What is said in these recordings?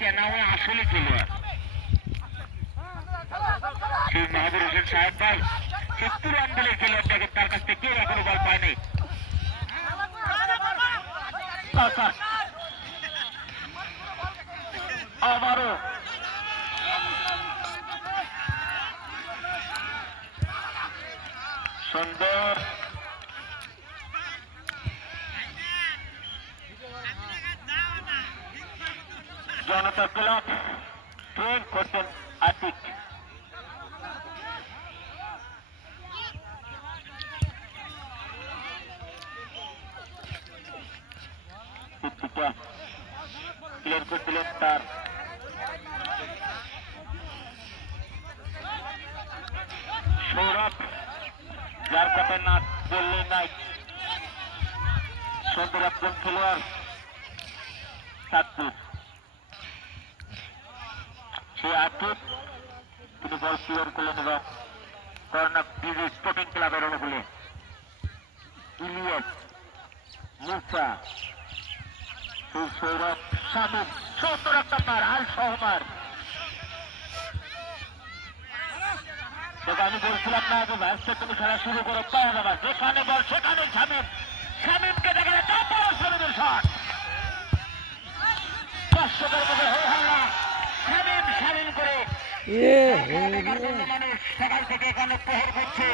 কে আসলে খেলোয়াড় সেই মাহবুর হোসেন সাহেব ভাই সত্তর রান খেলোয়াড়টাকে তার কাছ থেকে কেউ এখনও বল পায়নি। আবারও। সুন্দর। জনতা ক্লাব ট্রেন করছেন আতিক। তার। সৌরভ, যার কথা না বললে নাই। সুন্দর খেলোয়াড়, সাতপুর। সে আর্থিক তিনি বল ক্লিয়ার করলেন এবং করোনা বিজি স্পোর্টিং ক্লাবের অনুকূলে। ইলিয়াস, মুসা, সেই সৌরভ শামীম সত্তর একটা মার আল সহমার দেখো আমি বলছিলাম না, যে ম্যাচটা তুমি খেলা শুরু করো পাওয়া যাবে যেখানে বল, সেখানে শামীম। শামীমকে দেখা তারপর শামীমের শট দর্শকের মধ্যে হয়ে হাল্লা শামীম শামীম করে এ মানুষ সকাল থেকে এখানে প্রহর করছে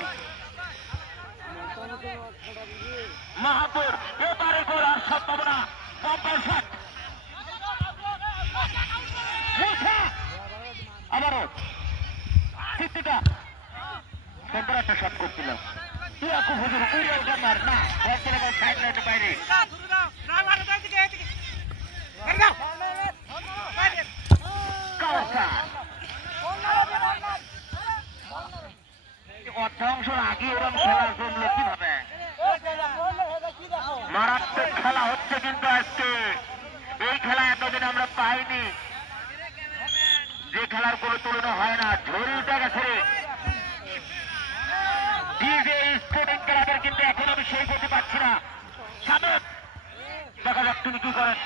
মাহাপুর করছিল তুই আকু হুজুর মার না লাইনের বাইরে অর্ধাংশের আগে ওরম খেলা জমলো কীভাবে মারাত্মক খেলা হচ্ছে কিন্তু আজকে। এই খেলা এতদিন আমরা পাইনি। যে খেলার কোনো তুলনা হয় না ঝড়ি উঠে গেছে কিন্তু এখন আমি সেই করতে পারছি না। সামনে। দেখা যাক তিনি কি করেন।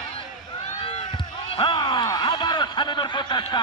হ্যাঁ আবারও স্বামীদের প্রচেষ্টা।